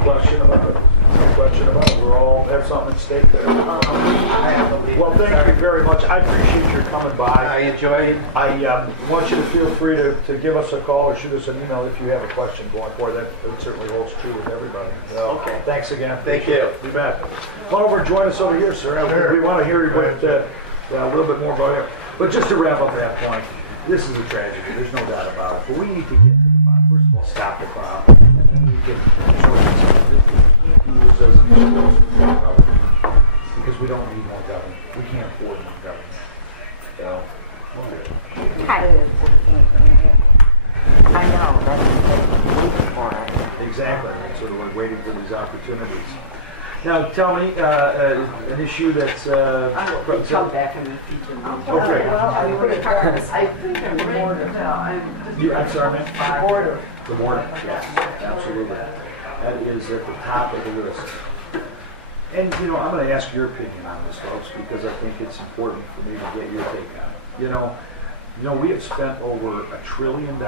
question about it. No question about it. We're all have something at stake there. Well, thank you very much. I appreciate your coming by. I enjoyed. I want you to feel free to give us a call or shoot us an email if you have a question going forward. That certainly holds true with everybody. So, Okay. Thanks again. Thank you. Be back. Come over and join us over here, sir. Sure. We want to hear you a little bit more about it. But just to wrap up that point, this is a tragedy. There's no doubt about it. But we need to get to the bottom. First of all, stop the crowd. And then we get because we don't need more government. We can't afford more government. So, I know, that's for it. exactly. So we're waiting for these opportunities. Now, tell me an issue that's. Come back and repeat them. Okay. I think I'm ready to I'm sorry, ma'am? The border. The border. Yes, absolutely. That is at the top of the list. And, you know, I'm going to ask your opinion on this, folks, because I think it's important for me to get your take on it. You know, we have spent over $1 trillion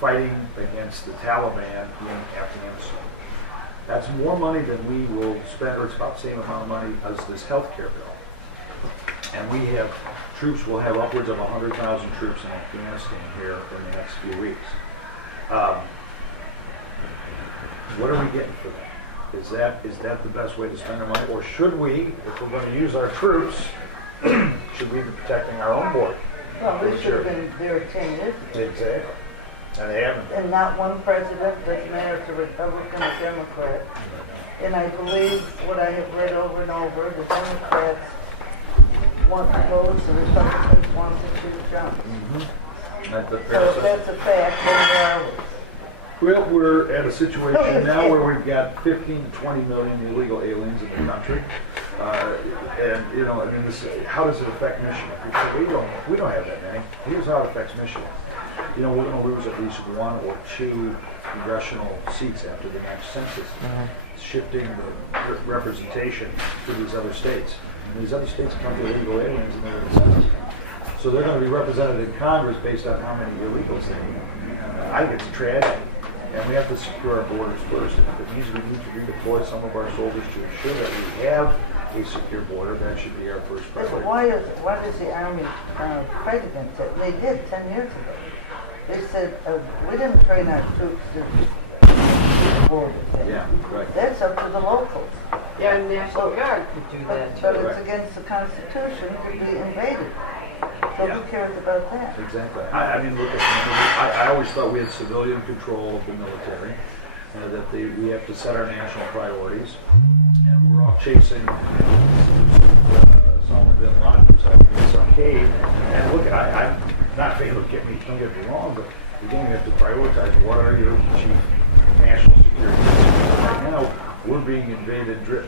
fighting against the Taliban in Afghanistan. That's more money than we will spend, or it's about the same amount of money as this health care bill. And we have troops, we'll have upwards of 100,000 troops in Afghanistan here in the next few weeks. What are we getting for that? Is that the best way to spend our money? Or should we, if we're going to use our troops, should we be protecting our own border? Well, we should have been there 10 years ago. Exactly. And they haven't. And not one president, doesn't matter if it's a Republican or Democrat. And I believe what I have read over and over, the Democrats want to close, the Republicans want to shoot Trump. Mm-hmm. So if that's a fact, then where are we? Well, we're at a situation now where we've got 15 to 20 million illegal aliens in the country. And, you know, I mean, how does it affect Michigan? Because we don't have that many. Here's how it affects Michigan. You know, we're going to lose at least 1 or 2 congressional seats after the next census, shifting the representation to these other states. And these other states come to illegal aliens and they're in the census. So they're going to be represented in Congress based on how many illegals they have. I think it's a tragedy. And we have to secure our borders first. And if it means we need to redeploy some of our soldiers to ensure that we have a secure border, that should be our first priority. Why does the Army fight against it? They did 10 years ago. They said, we didn't train our troops to the border thing. Yeah, right. That's up to the locals. Yeah, and National Guard could do that too. But it's against the Constitution to be invaded. So who cares about that? Exactly. I mean, look at I always thought we had civilian control of the military, that we have to set our national priorities, and we're all chasing Osama bin Laden who's having this arcade. And look, I'm not saying, don't get me wrong, but again, you have to prioritize what are your chief national security issues. Right now, we're being invaded drip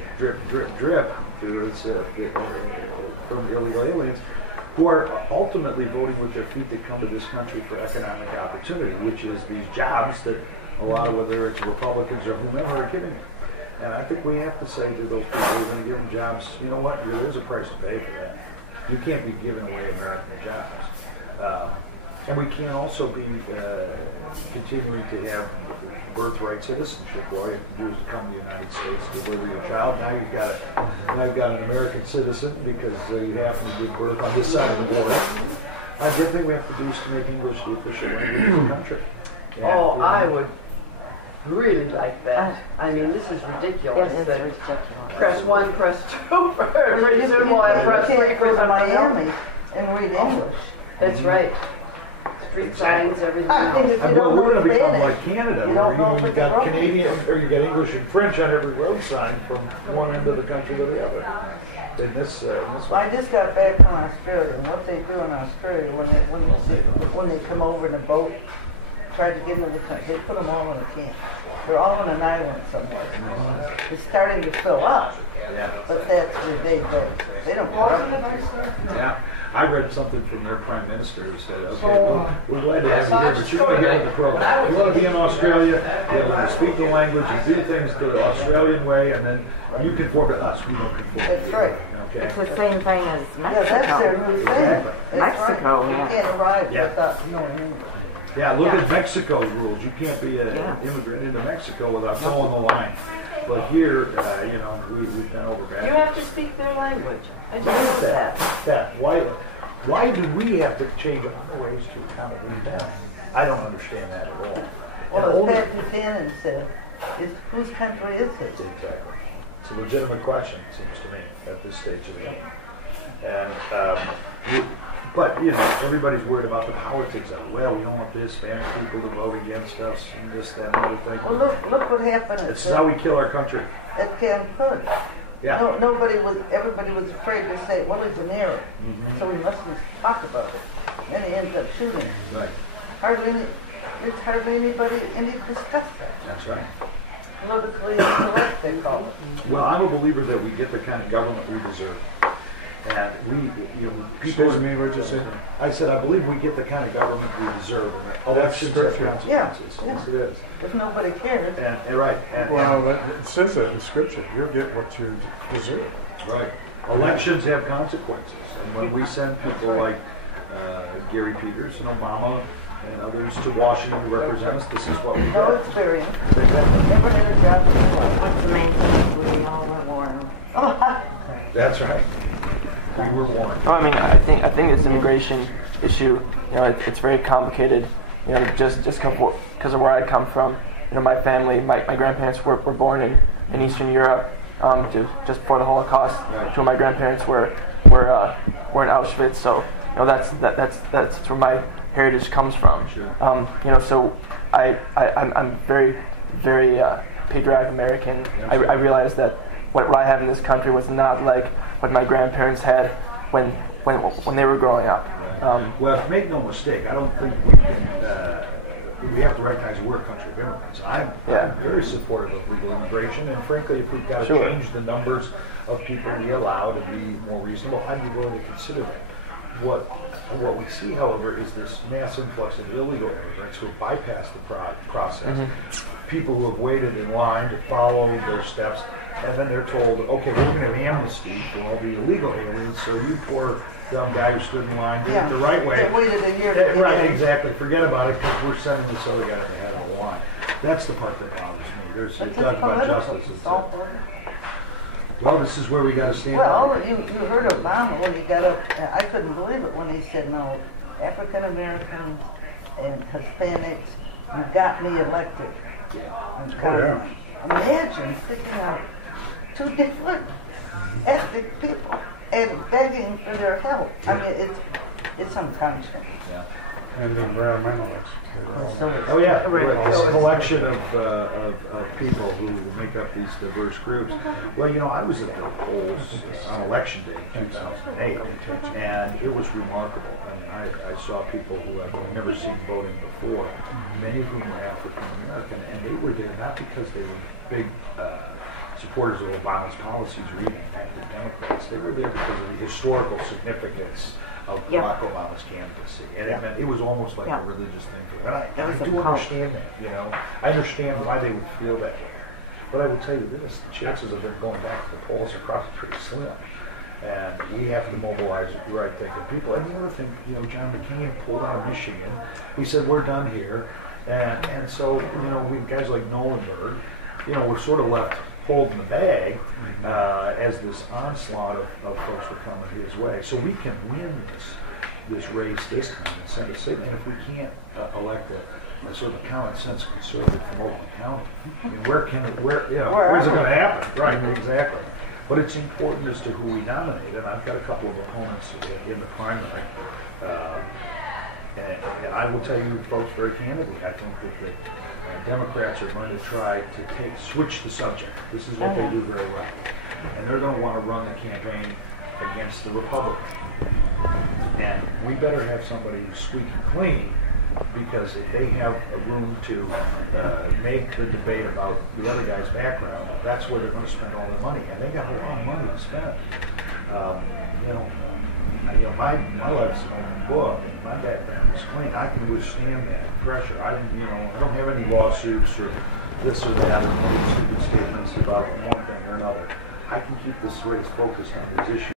from illegal aliens who are ultimately voting with their feet to come to this country for economic opportunity, which is these jobs that a lot of, whether it's Republicans or whomever, are giving them. And I think we have to say to those people who are going to give them jobs, you know what, there's a price to pay for that. You can't be giving away American jobs. And we can't also be continuing to have birthright citizenship. All you have to do is come to the United States, deliver your child. Now you've got an American citizen because you happen to give birth on this side of the border. The other thing we have to do is to make English the official language of the country. And, I would really like that. I mean, this is ridiculous. It is that ridiculous. Press 1, press 2. Pretty soon we'll have press 3 go for to somebody Miami else. and read English. That's right. Street signs, everything I think else. if you And don't we're know going to become Spanish, like Canada, you don't know where if you've it's got a Canadian, or you got English and French on every road sign from one end of the country to the other. In this Well, I just got back from Australia, and what they do in Australia when they come over in a boat, try to get into the country, they put them all in a camp. They're all on an island somewhere. It's starting to fill up, but that's where they go. They don't go. Yeah, I read something from their prime minister who said, okay, we're glad to have you here, but you're going to get with the program. You want to be in Australia, you want to speak the language and do things the Australian way, and then you conform to us. We don't conform to That's you. right. Okay? It's the same thing as Mexico. Yeah, that's their new thing. Exactly. That's Mexico, right. yeah. You can't arrive Yeah. without knowing English. Yeah, look Yeah. at Mexico's rules. You can't be an Yeah. immigrant into Mexico without towing the line. But here, you know, we've been over You back. have to speak their language. I just Why know is that? Why do we have to change our ways to accommodate them? I don't understand that at all. Well, And as Pat Buchanan said, whose country is it? Exactly. It's a legitimate question, it seems to me, at this stage of the game. And, but, you know, everybody's worried about the politics of it. Well, we don't want the Hispanic people to vote against us and this, that, and other thing. Well, look what happened This is how we kill our country. at Cancun. Yeah. No, everybody was afraid to say, well, he's an Arab, so we mustn't talk about it. Then he ends up shooting. Right. There's hardly anybody discuss that. That's right. Politically incorrect, they call it. Well, I'm a believer that we get the kind of government we deserve. And we, you know, people... Excuse me, what'd you say? I said, I believe we get the kind of government we deserve. And elections have scripture. consequences. Yeah. Yes, it is. If nobody cares. And right. Well, it says that in Scripture. You'll get what you deserve. Right. Elections have consequences. And when we send people like Gary Peters and Obama and others to Washington to represent us, this is what we No get. experience. Exactly. Never had a job in their life. What's the main thing? We all were warned. That's right. We were warned. Oh, I mean, I think this immigration issue, you know, it's very complicated. You know, just because of where I come from. You know, my family, my grandparents were born in Eastern Europe, just before the Holocaust. Right. Two of my grandparents were in Auschwitz. So, you know, that's where my heritage comes from. Sure. You know, so I'm very patriotic American. I realized that what I have in this country was not like what my grandparents had when they were growing up. Well, make no mistake, I don't think we can, we have to recognize we're a country of immigrants. I'm very supportive of legal immigration, and frankly, if we've got to Sure. change the numbers of people we allow to be more reasonable, I'd be willing to consider that. What we see, however, is this mass influx of illegal immigrants who bypass the process, people who have waited in line to follow their steps, and then they're told, okay, we're going to have amnesty for all the illegal aliens, so you poor dumb guy who stood in line did it the right way. They waited a year to Yeah, get right, in. exactly. Forget about it because we're sending this other guy to the head of the line. That's the part that bothers me. There's But talk about political. justice. It's all political. Well, this is where we got to stand. Well, you heard Obama when he got up. I couldn't believe it when he said, "No, African Americans and Hispanics, you got me elected." yeah. Imagine picking out two different ethnic people and begging for their help. I mean, it's unconscionable. Yeah. And the environmentalists. Oh yeah, it's a collection of people who make up these diverse groups. Well, you know, I was at the polls on election day in 2008, and it was remarkable. I mean, I saw people who I've never seen voting before, many of whom were African American, and they were there not because they were big supporters of Obama's policies or even active Democrats. They were there because of the historical significance of Barack Obama's candidacy. And it meant it was almost like a religious thing for them. And I do understand that, you know. I understand why they would feel that way. But I will tell you this, the chances of them going back to the polls are probably pretty slim. And we have to mobilize the right thinking people. And the other thing, you know, John McCain pulled out of Michigan. He said, we're done here. And so, you know, we guys like Nolenberg, you know, we're sort of left holding the bag as this onslaught of folks were coming his way. So we can win this race this time and send a signal. And if we can't elect a sort of common sense conservative from Oakland County, I mean, where's it going to happen? Right, exactly. But it's important as to who we nominate, and I've got a couple of opponents in the primary. And I will tell you folks very candidly, I think that the Democrats are going to try to switch the subject. This is what they do very well. And they're going to want to run the campaign against the Republican. And we better have somebody who's squeaky clean, because if they have a room to make the debate about the other guy's background, that's where they're going to spend all their money. And they got a lot of money to spend. My life's an open book, and my background is clean. I can withstand that pressure. I don't have any lawsuits or this or that or any stupid statements about one thing or another. I can keep this race focused on these issues